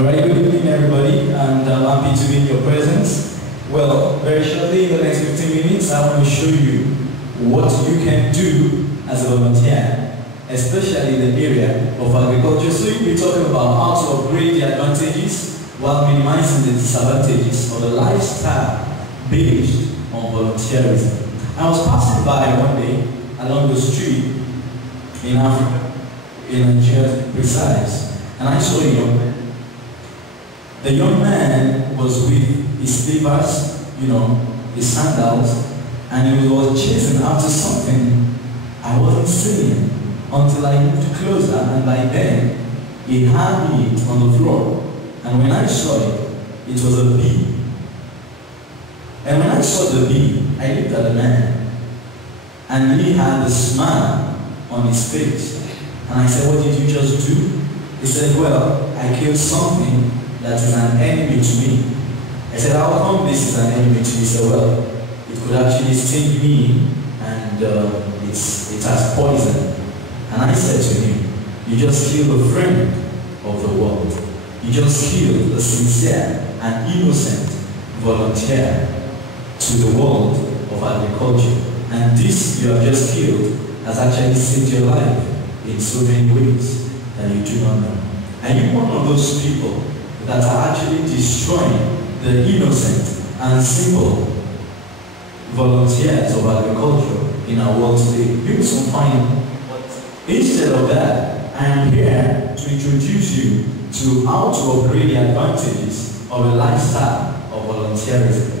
Alright, good evening everybody, and I'm happy to be in your presence. Well, very shortly in the next 15 minutes, I want to show you what you can do as a volunteer, especially in the area of agriculture. So you'll be talking about how to upgrade the advantages while minimizing the disadvantages of the lifestyle based on volunteerism. I was passing by one day along the street in Africa, in Nigeria precise, and I saw a young man. The young man was with his slippers, his sandals, and he was chasing after something I wasn't seeing until I moved closer, and by then he had it on the floor. And when I saw it, it was a bee. And when I saw the bee, I looked at the man, and he had a smile on his face. And I said, "What did you just do?" He said, "Well, I killed something that is an enemy to me." I said, "How come this is an enemy to you?" He said, "Well, it could actually sting me, and it has poison." And I said to him, "You just killed a friend of the world. You just killed a sincere and innocent volunteer to the world of agriculture. And this you have just killed has actually saved your life in so many ways that you do not know. Are you one of those people that are actually destroying the innocent and simple volunteers of agriculture in our world today?" People some find, but instead of that, I am here to introduce you to how to upgrade the advantages of a lifestyle of volunteerism.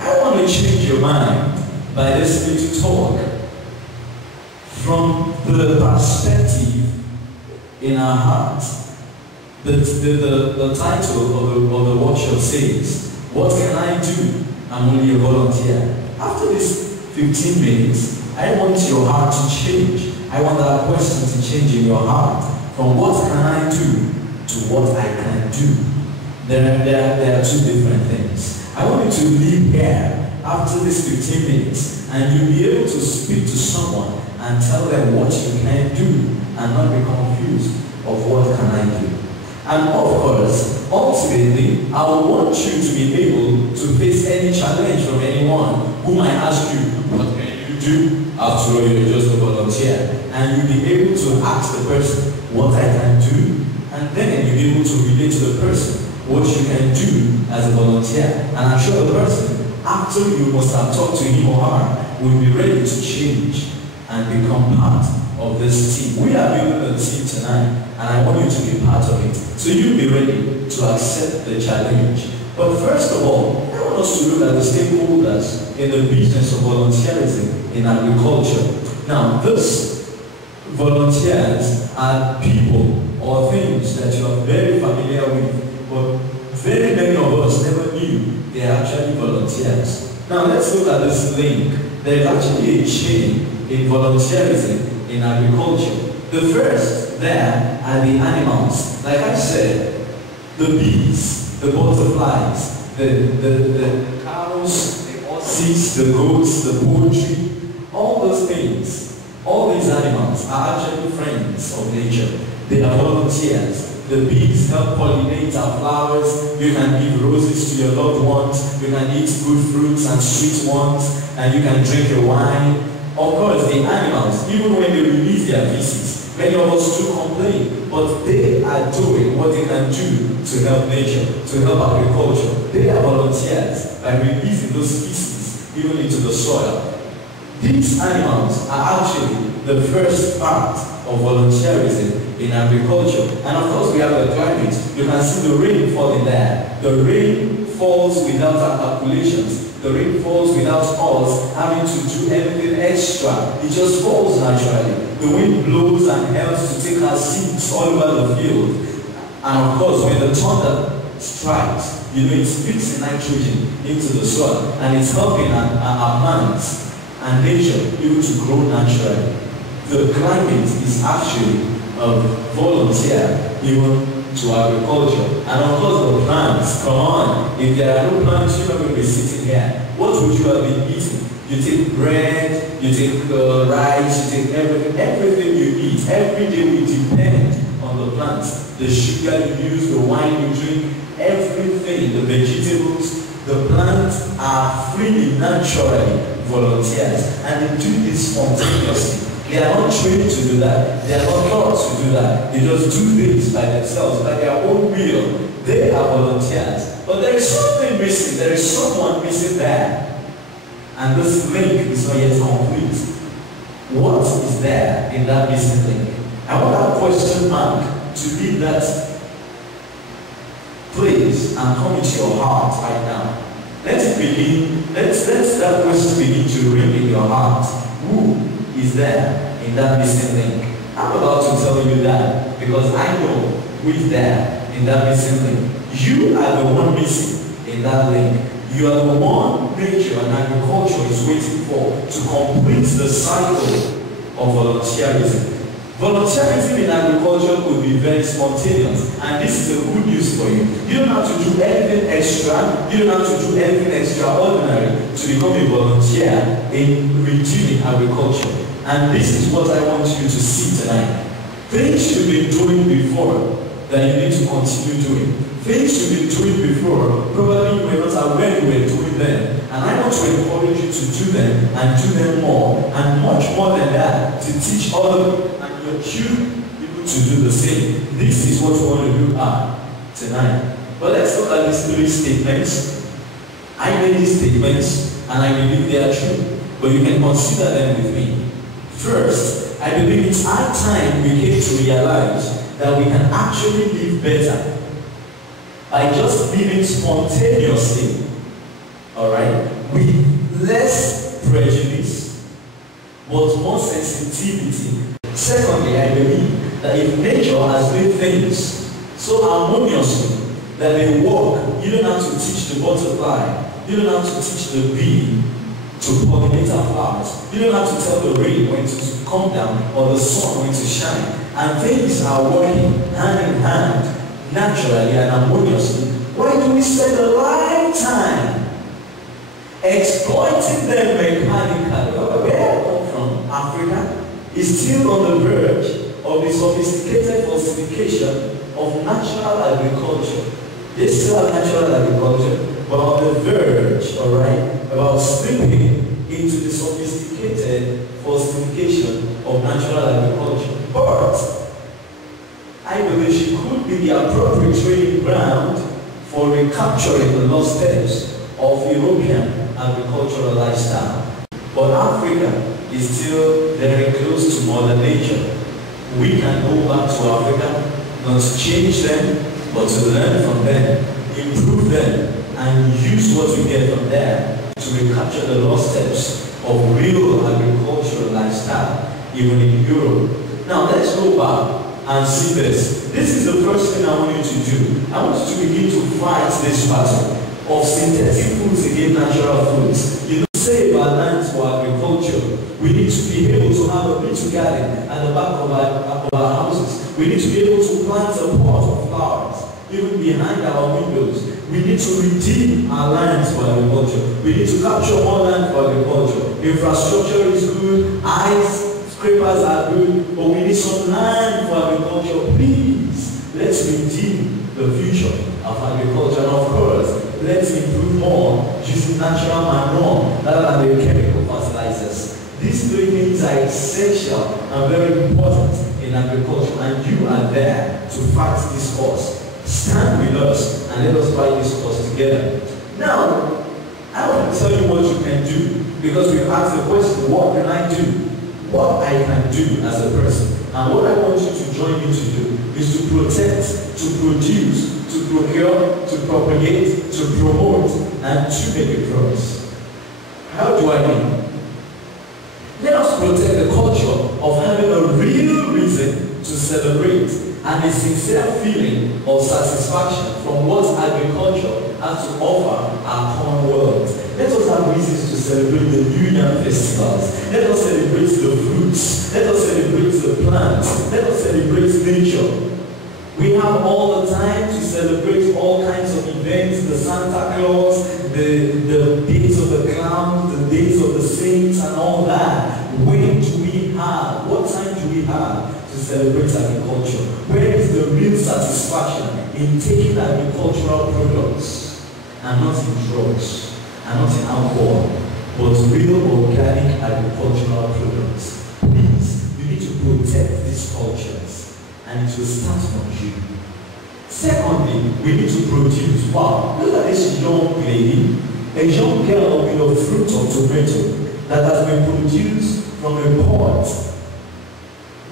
I want to change your mind by this little talk from the perspective in our hearts. The title of the workshop says, "What can I do? I'm only a volunteer." After this 15 minutes, I want your heart to change. I want that question to change in your heart from "what can I do" to "what I can do." There are two different things. I want you to leave here after this 15 minutes and you'll be able to speak to someone and tell them what you can do and not be confused of "what can I do." And of course, ultimately, I want you to be able to face any challenge from anyone who might ask you, "What can you do?" After all, you're just a volunteer. And you'll be able to ask the person what I can do, and then you'll be able to relate to the person what you can do as a volunteer. And I'm sure the person, after you must have talked to him or her, will be ready to change and become part of this team. We are building a team tonight, and I want you to be part of it. So you'll be ready to accept the challenge. But first of all, I want us to look at the stakeholders in the business of volunteerism in agriculture. Now, these volunteers are people or things that you are very familiar with, but very many of us never knew they are actually volunteers. Now, let's look at this link. There is actually a chain in volunteerism in agriculture. The first there are the animals. Like I said, the bees, the butterflies, the cows, the horses, the goats, the poultry, all those things, all these animals are actually friends of nature. They are volunteers. The bees help pollinate our flowers. You can give roses to your loved ones. You can eat good fruits and sweet ones, and you can drink your wine. Of course, the animals, even when they release their feces, many of us do complain, but they are doing what they can do to help nature, to help agriculture. They are volunteers by releasing those feces even into the soil. These animals are actually the first part of volunteerism in agriculture. And of course, we have the climate. You can see the rain falling there. The rain falls without our calculations. The rain falls without us having to do anything extra. It just falls naturally. The wind blows and helps to take our seeds all over the field. And of course, when the thunder strikes, it spits nitrogen into the soil, and it's helping our plants and nature able to grow naturally. The climate is actually a volunteer even to agriculture. And of course the plants, come on, if there are no plants, you're not going to be sitting here. What would you have been eating? You take bread, you take rice, you take everything you eat. Every day we depend on the plants. The sugar you use, the wine you drink, everything, the vegetables, the plants are freely, naturally volunteers. And they do this spontaneously. They are not trained to do that. They are not taught to do that. They just do this by themselves, by their own will. They are volunteers. But there is something missing. There is someone missing there. And this link is not yet complete. What is there in that missing link? I want that question mark to be that place and come into your heart right now. Let's begin, let's that question begin to ring in your heart. Who is there in that missing link? I'm about to tell you that because I know who is there in that missing link. You are the one missing in that link. You are the one nature and agriculture is waiting for to complete the cycle of volunteerism. Volunteerism in agriculture could be very spontaneous, and this is a good news for you. You don't have to do anything extra, you don't have to do anything extraordinary to become a volunteer in redeeming agriculture. And this is what I want you to see tonight. Things you've been doing before that you need to continue doing. Things you've been doing before, probably you were not aware you were doing them. And I want to encourage you to do them and do them more. And much more than that, to teach other people and your children people to do the same. This is what we want to do tonight. But let's look at these three statements. I made these statements and I believe they are true. But you can consider them with me. First, I believe it's high time we came to realize that we can actually live better by just living spontaneously, alright, with less prejudice, but more sensitivity. Secondly, I believe that if nature has made things so harmoniously that they work, you don't have to teach the butterfly, you don't have to teach the bee to pollinate our flowers. You don't have to tell the rain when to come down or the sun when to shine. And things are working hand in hand, naturally and harmoniously. Why do we spend a lifetime exploiting them mechanically? Where I come from, Africa, is still on the verge of the sophisticated falsification of natural agriculture. They still have natural agriculture, but on the verge, alright, about slipping into the sophisticated falsification of natural agriculture. But I believe she could be the appropriate training ground for recapturing the lost steps of European agricultural lifestyle. But Africa is still very close to Mother Nature. We can go back to Africa, not to change them, but to learn from them, improve them, and use what we get from there to recapture the lost steps of real agricultural lifestyle, even in Europe. Now let's go back and see this. This is the first thing I want you to do. I want you to begin to fight this battle of synthetic foods against natural foods. You know, save our lands for agriculture. We need to be able to have a little garden at the back of our houses. We need to be able to plant a pot of flowers even behind our windows. We need to redeem our lands for agriculture. We need to capture more land for agriculture. Infrastructure is good, ice scrapers are good, but we need some land for agriculture. Please, let's redeem the future of agriculture. And of course, let's improve more using natural manure rather than the chemical fertilizers. These three things are essential and very important in agriculture, and you are there to fight this cause. Stand with us and let us fight this cause together. Now, I want to tell you what you can do, because we've asked the question, what can I do? What I can do as a person. And what I want you to join me to do is to protect, to produce, to procure, to propagate, to promote, and to make a progress. How do I mean? Let us protect the culture of having a real reason to celebrate and a sincere feeling of satisfaction from what agriculture has to offer our common world. Let us have reasons to celebrate the New Yam festivals. Let us celebrate the fruits. Let us celebrate the plants. Let us celebrate nature. We have all the time to celebrate all kinds of events, the Santa Claus, the days of the clowns, the days of the saints and all that. When do we have, what time do we have to celebrate agriculture? Where is the real satisfaction in taking agricultural products and not in drugs and not in alcohol, but real organic agricultural products. Please, you need to protect these cultures, and it will start from you. Secondly, we need to produce. Wow, look at this young lady, a young girl with a fruit of tomato that has been produced from a pot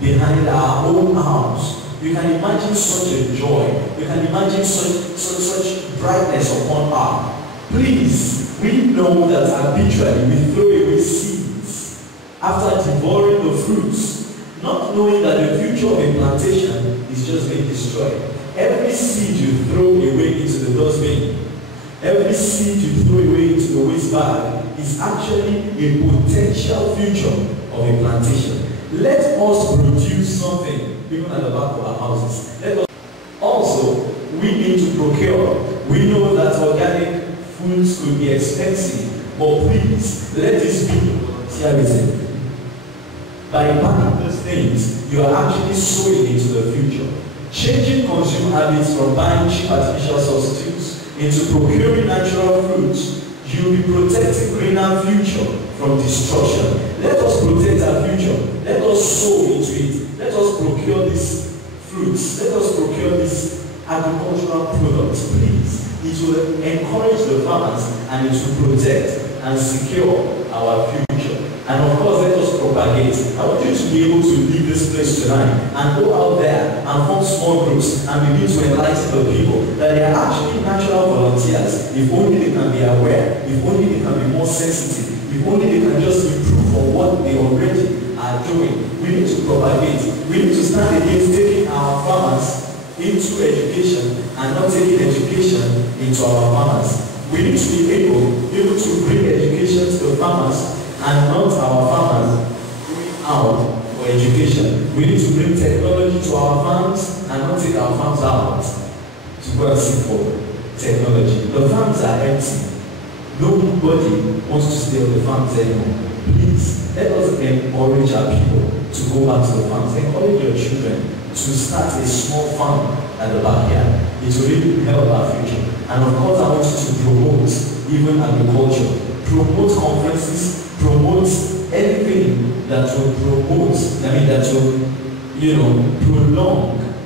behind our own house. You can imagine such a joy. You can imagine such brightness upon her. Please, we know that habitually we throw away seeds after devouring the fruits, not knowing that the future of a plantation is just being destroyed. Every seed you throw away into the dustbin, every seed you throw away into the waste bag is actually a potential future of a plantation. Let us produce something even at the back of our houses. Let us also, we need to procure. We know that organic foods could be expensive, but please, let this be volunteerism. By buying those things, you are actually sowing into the future. Changing consumer habits from buying cheap artificial substitutes into procuring natural fruits, you will be protecting greener future from destruction. Let us protect our future. Let us sow into it. Let us procure these fruits. Let us procure these agricultural products. Please, it will encourage the farmers and it will protect and secure our future. And of course, let us propagate. I want you to be able to leave this place tonight and go out there and form small groups and begin to enlighten the people that they are actually natural volunteers. If only they can be aware, if only they can be more sensitive, if only they can just improve on what they already are doing. We need to propagate. We need to stand against taking our farmers into education and not taking education into our farmers. We need to be able to bring education to the farmers and not our farmers going out for education. We need to bring technology to our farms and not take our farms out to go and seek for technology. The farms are empty. Nobody wants to stay on the farms anymore. Please, let us encourage our people to go back to the farms. Encourage your children to start a small farm at the backyard. It will really help our future. And of course, I want you to promote even agriculture. Promote conferences, promote anything that will that will, prolong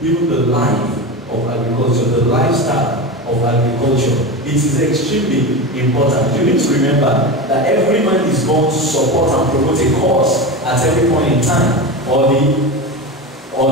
even the life of agriculture, the lifestyle of agriculture. It is extremely important. You need to remember that every man is born to support and promote a cause at every point in time, or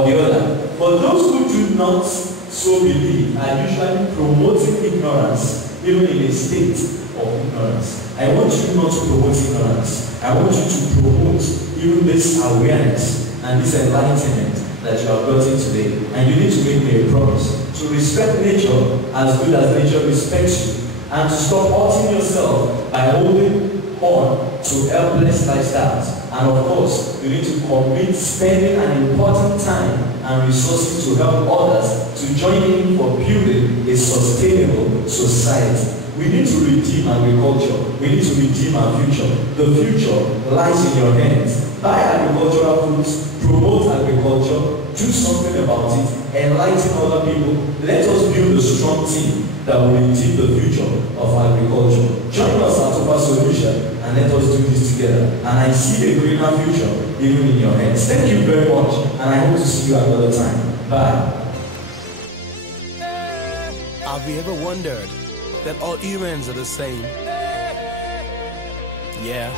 the other. But those who do not so believe are usually promoting ignorance, even in a state of ignorance. I want you not to promote ignorance. I want you to promote even this awareness and this enlightenment that you have gotten today. And you need to make me a promise to respect nature as good as nature respects you, and to stop hurting yourself by holding on to helpless lifestyles. And of course, you need to commit spending an important time and resources to help others to join in for building a sustainable society. We need to redeem agriculture. We need to redeem our future. The future lies in your hands. Buy agricultural foods, promote agriculture, do something about it, enlighten other people. Let us build a strong team that will redeem the future of agriculture. Join us at Topa Solution and let us do this together. And I see a greener future even in your hands. Thank you very much, and I hope to see you another time. Bye. Have you ever wondered that all humans are the same? Yeah.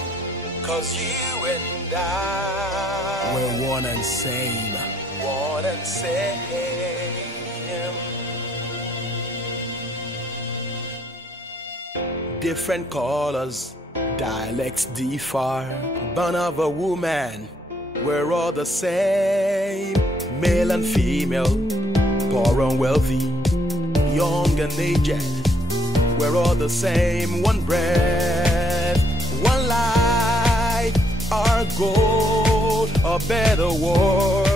'Cause you and I, we're one and same. One and same. Different colors, dialects differ. Born of a woman, we're all the same. Male and female, poor and wealthy, young and aged, we're all the same. One breath, one life, our goal, a better world.